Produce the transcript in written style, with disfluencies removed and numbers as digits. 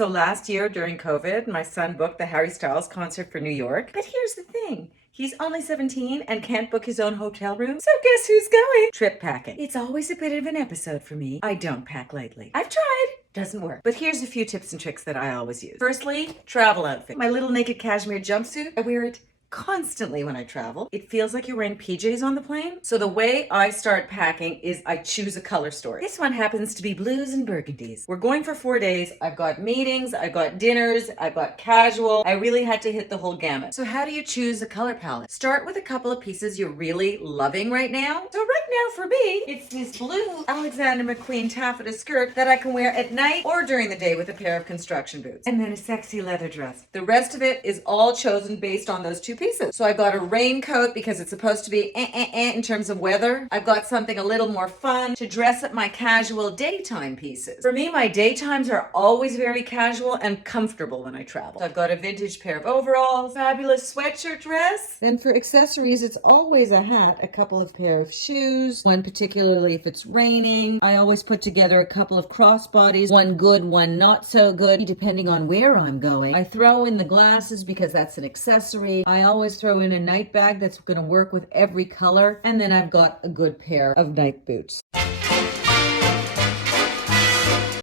So last year during COVID, my son booked the Harry Styles concert for New York. But here's the thing. He's only 17 and can't book his own hotel room. So guess who's going? Trip packing. It's always a bit of an episode for me. I don't pack lightly. I've tried. Doesn't work. But here's a few tips and tricks that I always use. Firstly, travel outfit. My little naked cashmere jumpsuit. I wear it constantly when I travel. It feels like you're wearing PJs on the plane. So the way I start packing is I choose a color story. This one happens to be blues and burgundies. We're going for 4 days. I've got meetings, I've got dinners, I've got casual. I really had to hit the whole gamut. So how do you choose a color palette? Start with a couple of pieces you're really loving right now. So right now for me, it's this blue Alexander McQueen taffeta skirt that I can wear at night or during the day with a pair of construction boots. And then a sexy leather dress. The rest of it is all chosen based on those two pieces. So I've got a raincoat because it's supposed to be in terms of weather. I've got something a little more fun to dress up my casual daytime pieces. For me, my daytimes are always very casual and comfortable when I travel. So I've got a vintage pair of overalls, fabulous sweatshirt dress. Then for accessories, it's always a hat, a couple of pair of shoes, one particularly if it's raining. I always put together a couple of crossbodies, one good, one not so good, depending on where I'm going. I throw in the glasses because that's an accessory. I always throw in a night bag that's going to work with every color. And then I've got a good pair of night boots.